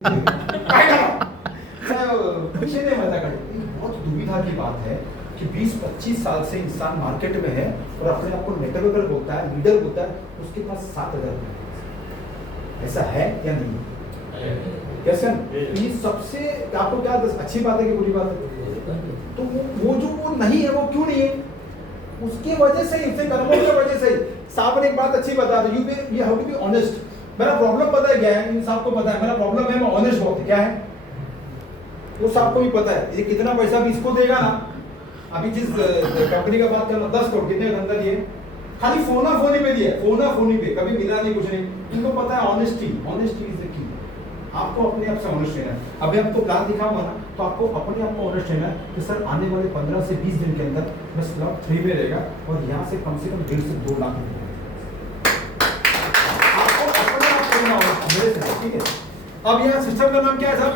काय करा विषय नहीं मजा कर। बहुत दुविधा की बात है कि 20-25 साल से इंसान मार्केट में है और अपने आप को नेटवर्कर बोलता है, लीडर बोलता है, उसके पास 7,000 ऐसा है या नहीं? कैसे? ये सबसे आपको क्या अच्छी बात है कि बुरी बात है? तो वो जो वो नहीं है वो क्यों नहीं है? उसकी वजह से, इससे कर्मों की वजह से। साहब ने एक बात अच्छी बता दी, you have to be honest. मेरा प्रॉब्लम पता है क्या है? इन साहब को पता है मेरा प्रॉब्लम है, मैं ऑनेस्ट बहुत है। क्या है वो साहब को भी पता है। ये कितना पैसा भी इसको देगा ना, अभी जिस कंपनी का बात करना 10 करोड़ कितने धंधा दिए, खाली फोना फोनी पे दिया, फोना फोनी पे, कभी मिला नहीं, कुछ नहीं। इनको पता है honesty, honesty is the key. आपको अपने आप से ऑनेस्ट रहना है। अभी आपको प्लान दिखाऊंगा ना, तो आपको अपने आप को ऑनेस्ट रहना है कि सर आने वाले 15 से 20 दिन के अंदर मैं स्लॉट 3 में रहेगा और यहाँ से कम 1.5 से 2 लाख रुपए आपको अपने आप को मेरे से, ठीक है? अब यहाँ सिस्टम का नाम क्या है सर?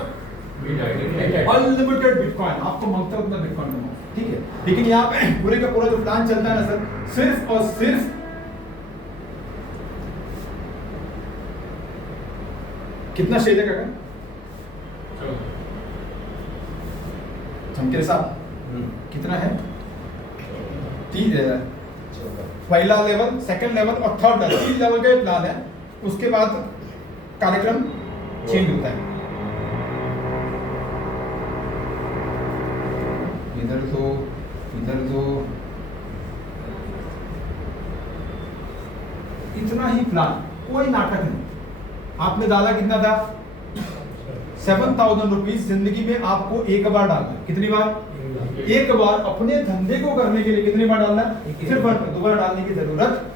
Unlimited bitcoin. आपको मांगता उतना बिटकॉइन कमाओ, ठीक है? लेकिन यहाँ पे पूरे का पूरा जो प्लान चलता है ना सर, सिर्फ और सिर्फ कितना शेयर है काका? चमके साहब कितना है? 3 पहला लेवल, सेकंड लेवल और थर्ड लेवल, 3 लेवल का प्लान है। उसके बाद कार्यक्रम चेंज होता है। इधर तो इतना ही प्लान, कोई नाटक नहीं। आपने डाला कितना था? 7,000 रुपीज। जिंदगी में आपको एक बार डालना। कितनी बार? एक बार। अपने धंधे को करने के लिए कितनी बार डालना? सिर्फ दोबारा डालने की जरूरत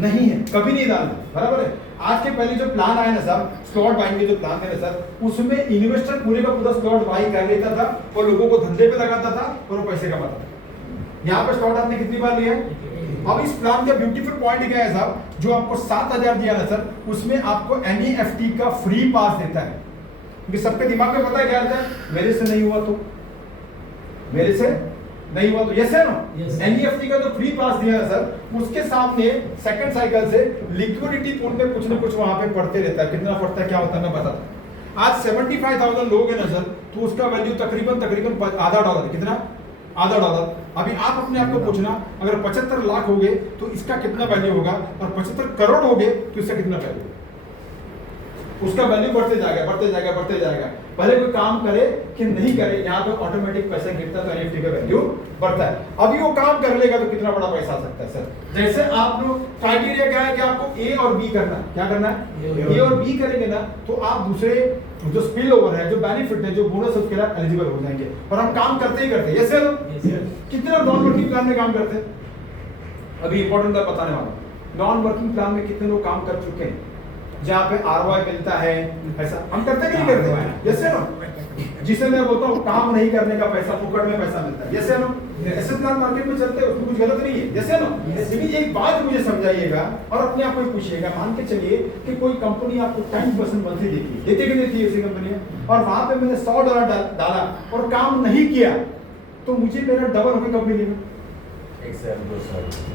नहीं है, कभी नहीं डालना, बराबर है? आज के पहले जो प्लान आया ना सर, स्लॉट बाइंग के जो प्लान थे ना सर, उसमें इन्वेस्टर पूरे का पूरा स्लॉट बाई कर लेता था और लोगों को धंधे पे लगाता था और वो पैसे कमाता था। यहाँ पे स्लॉट आपने कितनी बार लिया? अब इस प्लान का ब्यूटीफुल पॉइंट क्या है साहब, जो आपको 7,000 दिया ना सर, उसमें आपको NEFT का फ्री पास देता है। क्योंकि सबके दिमाग में पता है क्या रहता है, मेरे से नहीं हुआ तो, मेरे से नहीं हुआ तो, यस है ना? NEFT का जो फ्री पास दिया है सर, उसके सामने सेकंड साइकिल से लिक्विडिटी पूल में कुछ ना कुछ वहां पे पड़ते रहता है। कितना पड़ता है क्या होता है मैं बताता हूँ। आज 75,000 लोग हैं ना सर, तो उसका वैल्यू तकरीबन आधा डॉलर है। कितना? आधा डॉलर। अभी आप अपने आप को पूछना, अगर 75 लाख हो गए तो इसका कितना वैल्यू होगा, और 75 करोड़ हो गए तो इसका कितना वैल्यू होगा? उसका वैल्यू बढ़ते जाएगा, बढ़ते जाएगा, बढ़ते जाएगा। पहले कोई काम करे कि नहीं करे, यहाँ पे ऑटोमेटिक पैसा गिरता तो NFT का वैल्यू बढ़ता है। अभी वो काम कर लेगा तो कितना बड़ा पैसा आ सकता है सर? जैसे आप लोग क्राइटेरिया क्या है कि आपको A और B करना है। क्या करना है? A और B करेंगे ना तो आप दूसरे जो स्पिल ओवर है, जो बेनिफिट है, जो बोनस, उसके लिए एलिजिबल हो जाएंगे। और हम काम करते ही करते हैं। Yes sir? कितना नॉन वर्किंग प्लान में काम करते हैं? अभी इंपॉर्टेंट बात बताने वाला। नॉन वर्किंग प्लान में कितने लोग काम कर चुके हैं जहाँ पे ROI मिलता है? ऐसा हम करते कि नहीं करते? यस ना? जिसे मैं बोलता हूँ काम नहीं करने का पैसा, फुकट में पैसा मिलता है। यस ना? ऐसे प्लान मार्केट में चलते हैं, उसमें कुछ गलत नहीं है। यस ना? लेकिन एक बात मुझे समझाइएगा और अपने आप को पूछिएगा, मान के चलिए कि कोई कंपनी आपको 10% मंथली देती है, देती कि नहीं देती ऐसी कंपनियां, और वहां पे मैंने $100 डाला और काम नहीं किया, तो मुझे मेरा डबल होकर कब मिलेगा?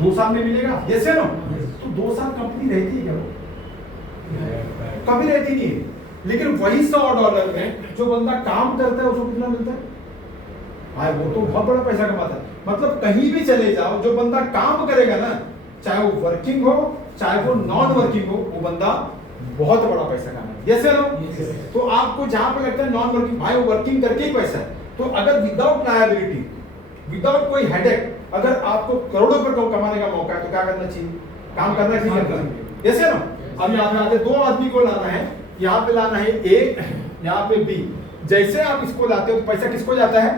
2 साल में मिलेगा। यस ना? तो 2 साल कंपनी रहती है क्या? वो कभी रहती नहीं है। लेकिन वही $100 में जो बंदा काम करता है उसको कितना मिलता है? वो तो बहुत बड़ा पैसा कमाता है। मतलब कहीं भी चले जाओ, जो बंदा काम करेगा ना, चाहे वो वर्किंग हो चाहे वो नॉन वर्किंग हो, वो बंदा बहुत बड़ा पैसा कमाएगा। Yes no? तो आपको जहां पे लगता है नॉन वर्किंग, भाई वो वर्किंग करके ही पैसा है। तो अगर विदाउट लायबिलिटी, विदाउट कोई हेडेक, अगर आपको करोड़ों रुपए कमाने का मौका है तो क्या करना चाहिए? काम करना चाहिए। Yes no? अब यहाँ पे आते 2 आदमी को लाना है, यहाँ पे लाना है A, यहाँ पे B। जैसे आप इसको लाते हो तो पैसा किसको जाता है?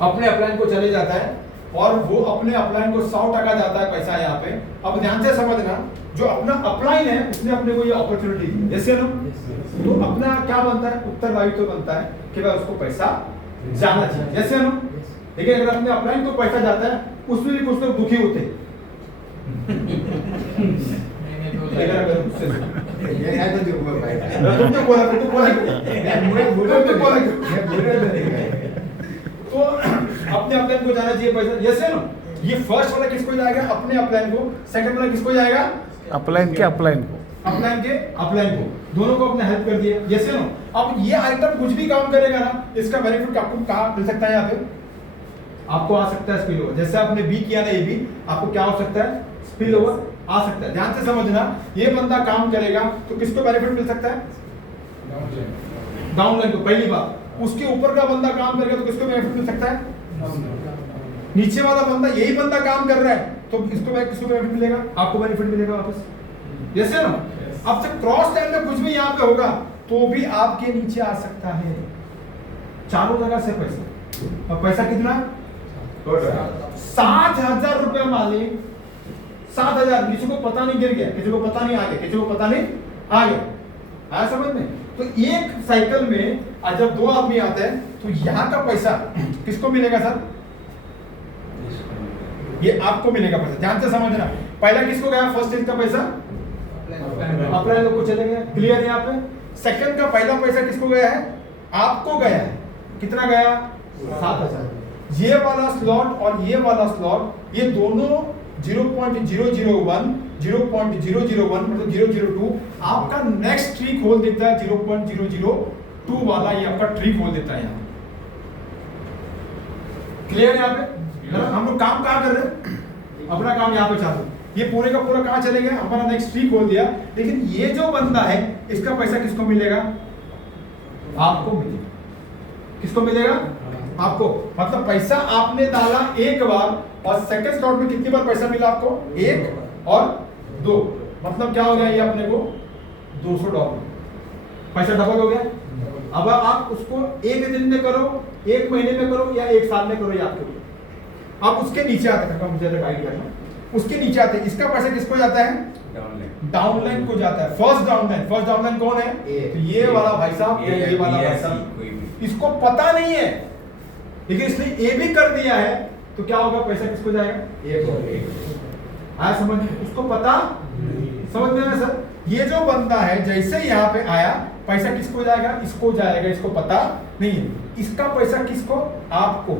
अपने अपलाइन को चले जाता है, और वो अपने अपलाइन को 100% जाता है पैसा यहाँ पे। अब ध्यान से समझना, जो अपना अपलाइन है उसने अपने को ये अपॉर्चुनिटी दी। जैसे ना, तो अपना क्या बनता है? उत्तरदायित्व बनता है कि भाई उसको पैसा जाना चाहिए। जैसे ना? लेकिन अगर अपने अपलाइन को पैसा जाता है, उसमें भी कुछ लोग दुखी होते हैं। तो अपने अपलाइन को जाना चाहिए पैसा। यस है ना? ये फर्स्ट वाला किसको जाएगा? अपने अपलाइन को। सेकंड वाला किसको जाएगा? अपलाइन के अपलाइन को। अपलाइन के अपलाइन को, दोनों को अपने हेल्प कर दिया, यस या नो। अब ये आइटम कुछ भी काम करेगा ना, इसका बेनिफिट आपको कहाँ मिल सकता है? यहाँ पे आपको आ सकता है स्पिल ओवर। जैसे आपने बी किया ना, ए बी, आपको क्या हो सकता है? स्पिल ओवर आ सकता है। ध्यान से समझना, ये बंदा काम करेगा तो किसको बेनिफिट मिल सकता है? डाउनलाइन को, पहली बात। उसके ऊपर का बंदा काम करेगा तो किसको बेनिफिट मिल सकता है? नीचे वाला बंदा, यही बंदा काम कर रहा है तो किसको बेनिफिट मिलेगा? आपको बेनिफिट मिलेगा वापस, यस या नो। अब जब क्रॉस टाइम में कुछ भी यहाँ पे होगा तो भी आपके नीचे आ सकता है, चारों जगह से पैसा। और पैसा कितना? 7,000 रुपए मालिक, 7,000। किसी को पता नहीं गिर गया, किसी को पता नहीं आ गया, किसी को पता नहीं आ गया, आया समझ में? तो एक साइकिल में जब दो आदमी आते हैं तो यहाँ का पैसा किसको मिलेगा सर? ये आपको मिलेगा पैसा। ध्यान से समझना, पहला किसको गया? फर्स्ट स्टेज का पैसा अपने लोग को चले गया, क्लियर? यहाँ पे सेकंड का पहला पैसा किसको गया है? आपको गया है। कितना गया? 7,000। ये वाला स्लॉट और ये वाला स्लॉट, ये दोनों 0.001 0.001 मतलब 002 आपका नेक्स्ट ट्री खोल देता है। 0.002 वाला ये आपका ट्री खोल देता है। यहाँ क्लियर? यहाँ पे हम लोग काम कहाँ कर रहे हैं? अपना काम यहाँ पे चालू। ये पूरे का पूरा कहाँ चले गए? हमारा नेक्स्ट ट्री खोल दिया। लेकिन ये जो बंदा है, इसका पैसा किसको मिलेगा? आपको मिलेगा। किसको मिलेगा? आपको। मतलब पैसा आपने डाला एक बार और सेकंड स्लॉट में कितनी बार पैसा मिला आपको? 1 और 2। मतलब क्या हो गया? ये अपने को $200 पैसा डबल हो गया। अब आप उसको एक दिन में करो, एक महीने में करो या एक साल में करो, ये आपके ऊपर। आप उसके नीचे आते हैं, मुझे गाइड करना, उसके नीचे आते हैं। इसका पैसा किसको जाता है? डाउनलाइन को जाता है। फर्स्ट डाउनलाइन कौन है? तो ये वाला भाई साहब, ये वाला भाई साहब। इसको पता नहीं है लेकिन इसने ए भी कर दिया है तो क्या होगा? पैसा किसको जाएगा? आया समझ? उसको पता समझ में आया सर? ये जो बंदा है जैसे यहाँ पे आया, पैसा किसको जाएगा? इसको जाएगा। इसको पता नहीं है। इसका पैसा किसको? आपको।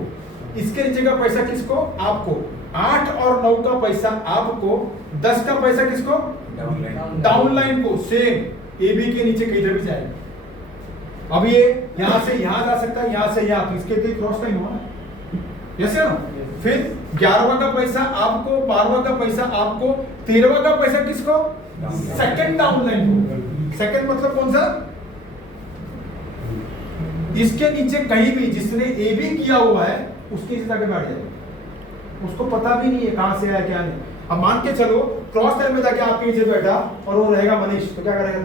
इसके नीचे का पैसा किसको? आपको। 8 और 9 का पैसा आपको, 10 का पैसा किसको? डाउनलाइन को। सेम ए बी के नीचे किधर भी जाएगा। अब ये यहां से यहां जा सकता है, यहां से यहां, तो इसके लिए क्रॉस टाइम हुआ, यस या नो। फिर 11वां का पैसा आपको, 12वां का पैसा आपको, 13वां का पैसा किसको? सेकंड डाउनलाइन को। सेकंड मतलब कौन सा? इसके नीचे कहीं भी जिसने ए बी किया हुआ है उसके नीचे जाके बैठ जाएगा। उसको पता भी नहीं है कहां से आया क्या नहीं। अब मान के चलो क्रॉस टाइम में जाके आपके नीचे बैठा और वो रहेगा मनीष, तो क्या करेगा?